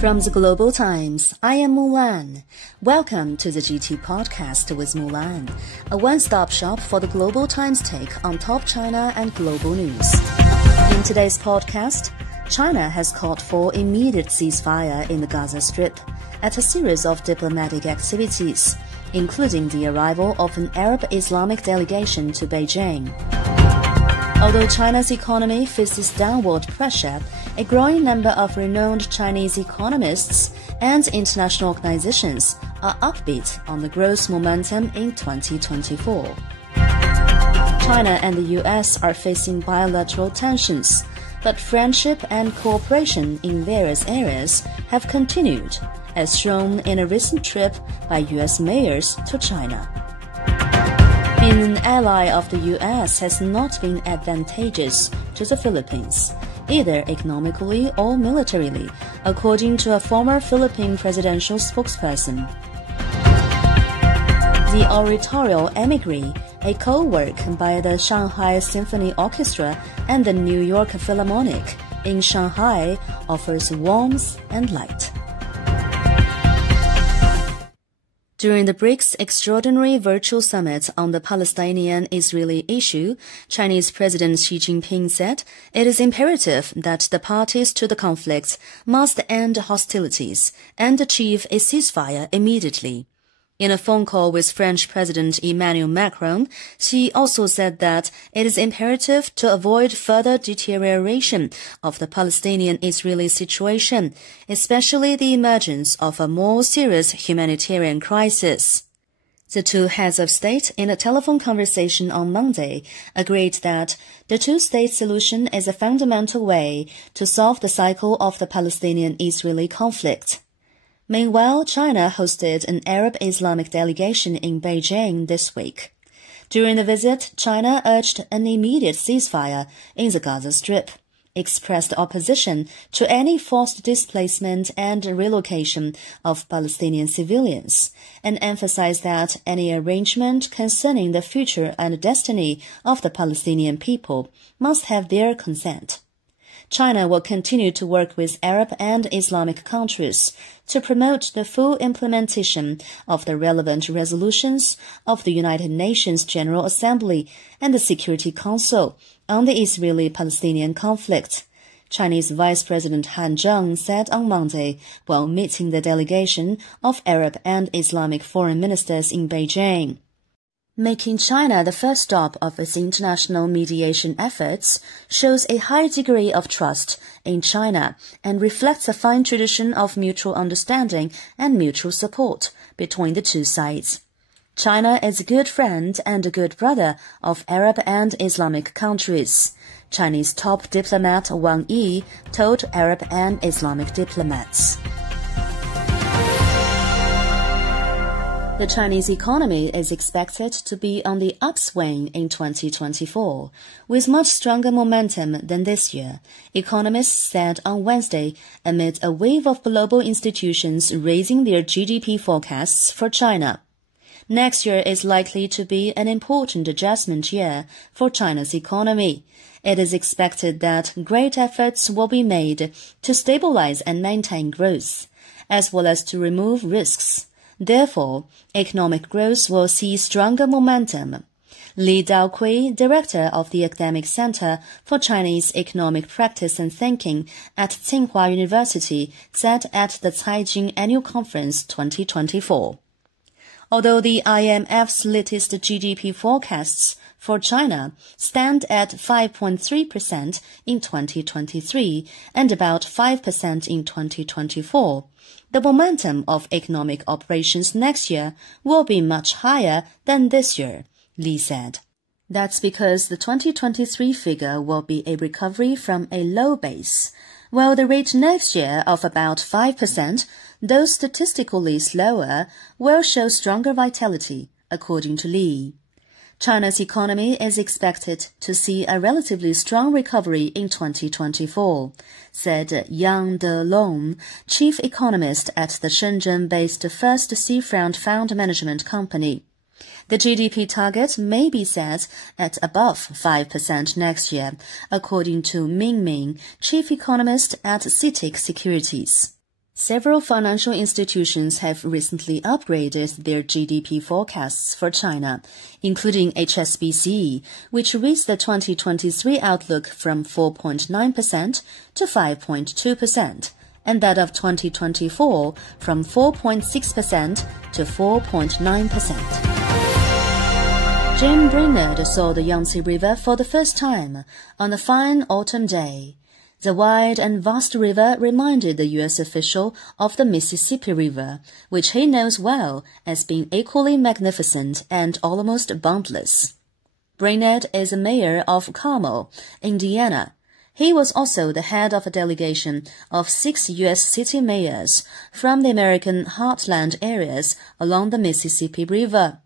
From the Global Times, I am Mulan. Welcome to the GT Podcast with Mulan, a one-stop shop for the Global Times take on top China and global news. In today's podcast, China has called for immediate ceasefire in the Gaza Strip at a series of diplomatic activities, including the arrival of an Arab Islamic delegation to Beijing. Although China's economy faces downward pressure, a growing number of renowned Chinese economists and international organizations are upbeat on the growth momentum in 2024. China and the US are facing bilateral tensions, but friendship and cooperation in various areas have continued, as shown in a recent trip by US mayors to China. Being an ally of the US has not been advantageous to the Philippines, either economically or militarily, according to a former Philippine presidential spokesperson. The oratorio Emigre, a co-work by the Shanghai Symphony Orchestra and the New York Philharmonic in Shanghai, offers warmth and light. During the BRICS Extraordinary Virtual Summit on the Palestinian-Israeli issue, Chinese President Xi Jinping said it is imperative that the parties to the conflict must end hostilities and achieve a ceasefire immediately. In a phone call with French President Emmanuel Macron, Xi also said that it is imperative to avoid further deterioration of the Palestinian-Israeli situation, especially the emergence of a more serious humanitarian crisis. The two heads of state, in a telephone conversation on Monday, agreed that the two-state solution is a fundamental way to solve the cycle of the Palestinian-Israeli conflict. Meanwhile, China hosted an Arab Islamic delegation in Beijing this week. During the visit, China urged an immediate ceasefire in the Gaza Strip, expressed opposition to any forced displacement and relocation of Palestinian civilians, and emphasized that any arrangement concerning the future and destiny of the Palestinian people must have their consent. China will continue to work with Arab and Islamic countries to promote the full implementation of the relevant resolutions of the United Nations General Assembly and the Security Council on the Israeli-Palestinian conflict, Chinese Vice President Han Zheng said on Monday while meeting the delegation of Arab and Islamic foreign ministers in Beijing. Making China the first stop of its international mediation efforts shows a high degree of trust in China and reflects a fine tradition of mutual understanding and mutual support between the two sides. China is a good friend and a good brother of Arab and Islamic countries, Chinese top diplomat Wang Yi told Arab and Islamic diplomats. The Chinese economy is expected to be on the upswing in 2024, with much stronger momentum than this year, economists said on Wednesday amid a wave of global institutions raising their GDP forecasts for China. Next year is likely to be an important adjustment year for China's economy. It is expected that great efforts will be made to stabilize and maintain growth, as well as to remove risks. Therefore, economic growth will see stronger momentum. Li Daokui, director of the Academic Center for Chinese Economic Practice and Thinking at Tsinghua University, said at the Caijing Annual Conference 2024. Although the IMF's latest GDP forecasts for China stand at 5.3% in 2023 and about 5% in 2024, the momentum of economic operations next year will be much higher than this year, Li said. That's because the 2023 figure will be a recovery from a low base, while the rate next year of about 5%, though statistically slower, will show stronger vitality, according to Li. China's economy is expected to see a relatively strong recovery in 2024, said Yang Delong, chief economist at the Shenzhen-based First Seafront Fund Management Company. The GDP target may be set at above 5% next year, according to Ming Ming, chief economist at CITIC Securities. Several financial institutions have recently upgraded their GDP forecasts for China, including HSBC, which raised the 2023 outlook from 4.9% to 5.2%, and that of 2024 from 4.6% to 4.9%. Briner saw the Yangtze River for the first time on a fine autumn day. The wide and vast river reminded the U.S. official of the Mississippi River, which he knows well as being equally magnificent and almost boundless. Briner is a mayor of Carmel, Indiana. He was also the head of a delegation of 6 U.S. city mayors from the American heartland areas along the Mississippi River.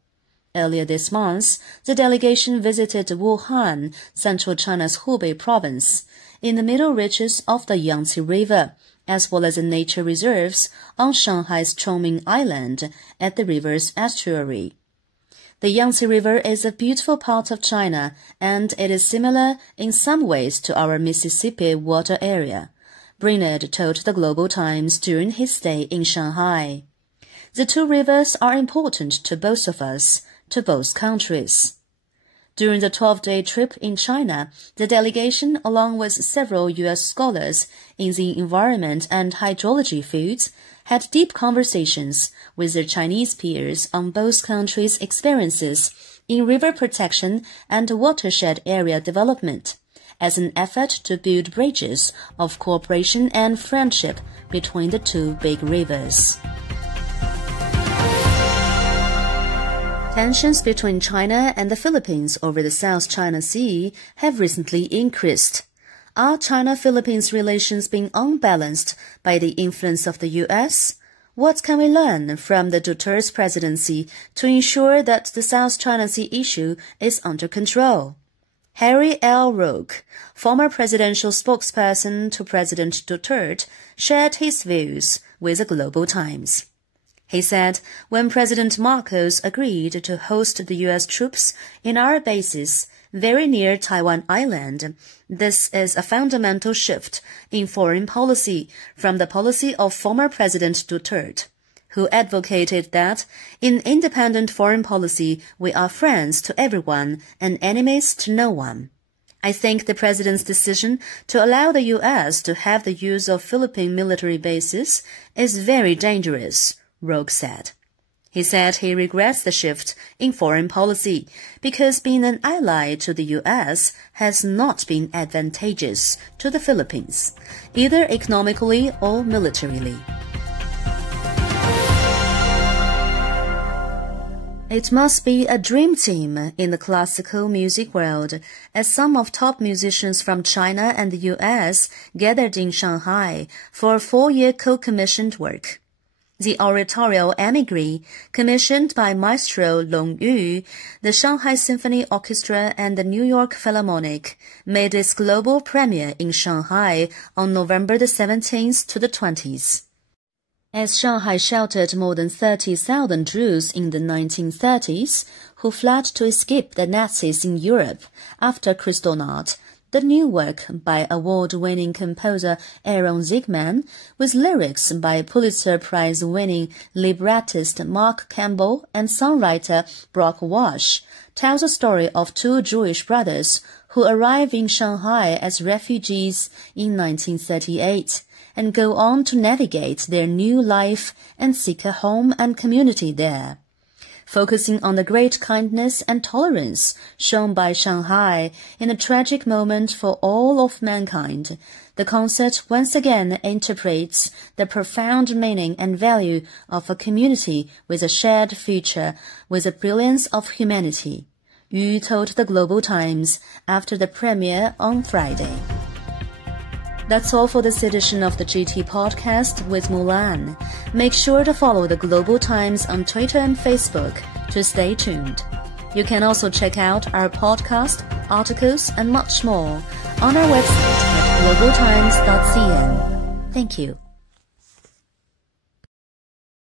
Earlier this month, the delegation visited Wuhan, central China's Hubei province, in the middle reaches of the Yangtze River, as well as the nature reserves on Shanghai's Chongming Island at the river's estuary. The Yangtze River is a beautiful part of China, and it is similar in some ways to our Mississippi water area, Briner told the Global Times during his stay in Shanghai. The two rivers are important to both of us, to both countries. During the 12-day trip in China, the delegation, along with several U.S. scholars in the environment and hydrology fields, had deep conversations with their Chinese peers on both countries' experiences in river protection and watershed area development, as an effort to build bridges of cooperation and friendship between the two big rivers. Tensions between China and the Philippines over the South China Sea have recently increased. Are China-Philippines relations being unbalanced by the influence of the U.S.? What can we learn from the Duterte's presidency to ensure that the South China Sea issue is under control? Harry L. Roque, former presidential spokesperson to President Duterte, shared his views with the Global Times. He said, when President Marcos agreed to host the U.S. troops in our bases very near Taiwan Island, this is a fundamental shift in foreign policy from the policy of former President Duterte, who advocated that in independent foreign policy we are friends to everyone and enemies to no one. I think the president's decision to allow the U.S. to have the use of Philippine military bases is very dangerous, Roque said. He said he regrets the shift in foreign policy because being an ally to the U.S. has not been advantageous to the Philippines, either economically or militarily. It must be a dream team in the classical music world, as some of top musicians from China and the U.S. gathered in Shanghai for a 4-year co-commissioned work. The oratorial Emigre, commissioned by Maestro Long Yu, the Shanghai Symphony Orchestra and the New York Philharmonic, made its global premiere in Shanghai on November the 17th to the 20th. As Shanghai sheltered more than 30,000 Jews in the 1930s, who fled to escape the Nazis in Europe after Kristallnacht, the new work by award-winning composer Aaron Zigman, with lyrics by Pulitzer Prize-winning librettist Mark Campbell and songwriter Brock Walsh, tells a story of two Jewish brothers who arrive in Shanghai as refugees in 1938 and go on to navigate their new life and seek a home and community there. Focusing on the great kindness and tolerance shown by Shanghai in a tragic moment for all of mankind, the concert once again interprets the profound meaning and value of a community with a shared future, with the brilliance of humanity, Yu told the Global Times after the premiere on Friday. That's all for this edition of the GT Podcast with Mulan. Make sure to follow the Global Times on Twitter and Facebook to stay tuned. You can also check out our podcast, articles, and much more on our website at globaltimes.cn. Thank you.